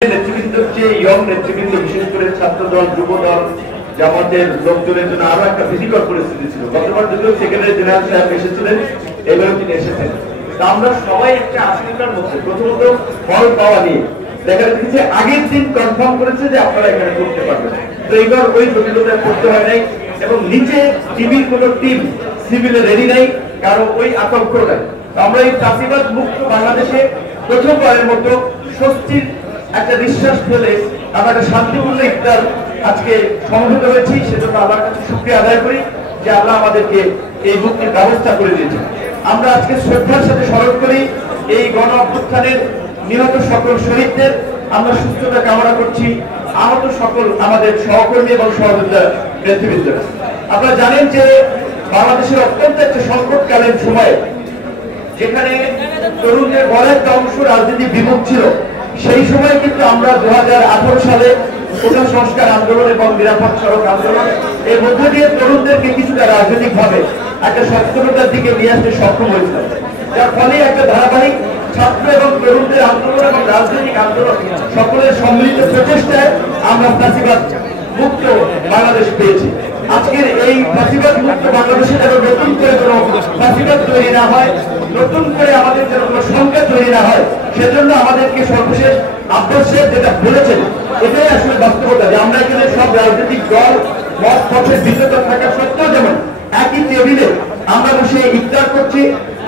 নেতৃবৃন্দ নেতৃবৃন্দ বিশেষ করে ছাত্র দল যুব দল জামাতের লোকজনের জন্য আরো একটা ভীতিকর পরিস্থিতি ছিল। গতবার যদিও সেক্রেটারি জেনারেল সাহেব এসেছিলেন, এবারও তিনি এসেছেন। আমরা সবাই একটা আশঙ্কার মধ্যে, প্রথমত ফল পাওয়া নিয়ে দেখা যাচ্ছে আগের দিন কনফার্ম করেছে যে আপনারা এখানে করতে পারবেন, তো এইবার ওই জটিলতায় পড়তে হয় নাই এবং নিচে টিভির কোন টিম সিভিলে রেডি নাই, কারো ওই আতঙ্ক নাই। আমরা এই চাষিবাদ মুক্ত বাংলাদেশে প্রথমবারের মতো স্বস্তির একটা বিশ্বাস ফেলে আমরা একটা শান্তিপূর্ণ ইফতার আজকে সমবেত হয়েছি। সেজন্য আমার কাছে শুকরিয়া আদায় করি যে আল্লাহ আমাদেরকে এই মুক্তির ব্যবস্থা করে দিয়েছে। আমরা আজকে শ্রদ্ধার সাথে স্মরণ করি এই গণ অভ্যুত্থানের নিহত সকল শহীদদের। আমরা সুস্থতা কামনা করছি আহত সকল আমাদের সহকর্মী এবং সহযোদ্ধা নেতৃবৃন্দরা। আপনারা জানেন যে বাংলাদেশের অত্যন্ত একটা সংকটকালীন সময়ে, যেখানে তরুণদের বড় একটা অংশ রাজনীতি বিমুখ ছিল, সেই সময় কিন্তু আমরা 2018 সালে কোটা সংস্কার আন্দোলন এবং নিরাপদ সড়ক আন্দোলন এর মধ্য দিয়ে তরুণদেরকে কিছুটা রাজনৈতিক ভাবে একটা সচেতনতার দিকে নিয়ে আসতে সক্ষম হয়েছিল, যার ফলে একটা ধারাবাহিক ছাত্র এবং তরুণদের আন্দোলন এবং রাজনৈতিক আন্দোলন সকলের সম্মিলিত প্রচেষ্টায় আমরা ফাঁসিবাদ মুক্ত বাংলাদেশ পেয়েছি। আজকের এই ফাঁসিবাদ মুক্ত বাংলাদেশে যেন নতুন করে কোনো ফাঁসিবাদ তৈরি না হয়, নতুন করে আমাদের যেন কোনো সংখ্যা তৈরি না হয়, সেজন্য আমাদেরকে সর্বশেষ আব্বাসের যেটা বলেছেন এটাই আসলে বাস্তবতা, যে আমরা এখানে সব রাজনৈতিক দল মত পথের ভিন্নতা থাকা সত্ত্বেও যেমন একই টেবিলে আমরা বসে ইফতার করছি,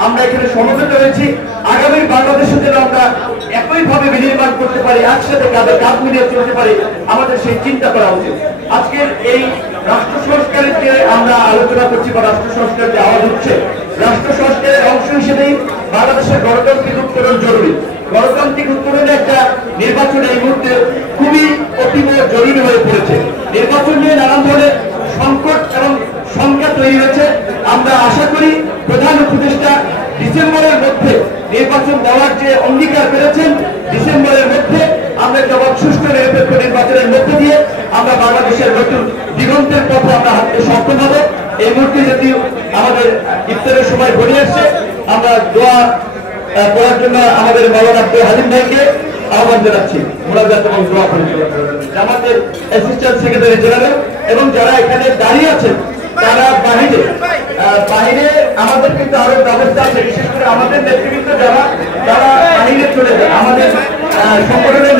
আমরা এখানে সমবেত হয়েছি। আগামী বাংলাদেশে যেন আমরা একইভাবে বিনির্মাণ করতে পারি, একসাথে কাঁধে কাঁধ মিলিয়ে চলতে পারি, আমাদের সেই চিন্তা করা উচিত। আজকের এই রাষ্ট্র সংস্কারের যে আমরা আলোচনা করছি বা রাষ্ট্র সংস্কার যে আওয়াজ হচ্ছে, রাষ্ট্র সংস্কারের অংশ হিসেবেই বাংলাদেশের গণতান্ত্রিক উত্তরণ জরুরি। গণতান্ত্রিক উত্তরণে একটা নির্বাচন এই মুহূর্তে খুবই অতীব জরুরি হয়ে পড়েছে। নির্বাচন নিয়ে নানান ধরনের সংকট এবং সংখ্যা তৈরি হয়েছে। আমরা আশা করি প্রধান উপদেষ্টা ডিসেম্বরের মধ্যে নির্বাচন দেওয়ার যে অঙ্গীকার করেছেন, ডিসেম্বরের মধ্যে আমরা একটা সুষ্ঠু নিরপেক্ষ নির্বাচনের মধ্যে দিয়ে আমরা বাংলাদেশের নতুন দিগন্তের পথে আমরা হাঁটতে সক্ষম হব। এই মুহূর্তে যদি আমাদের ইফতারের সময় ঘনিয়ে আসছে, আমরা দোয়া করার জন্য আমাদের মাওলানা আব্দুল হালিম ভাইকে আহ্বান জানাচ্ছি মোনাজাত এবং দোয়া পরিচালনা করার জন্য। আমাদের অ্যাসিস্ট্যান্ট সেক্রেটারি জেনারেল এবং যারা এখানে দাঁড়িয়ে আছেন তারা বাহিরে আমাদের কিন্তু আরো ব্যবস্থা আছে, বিশেষ করে আমাদের নেতৃবৃন্দ যারা বাহিরে চলে যায়, আমাদের সংগঠনের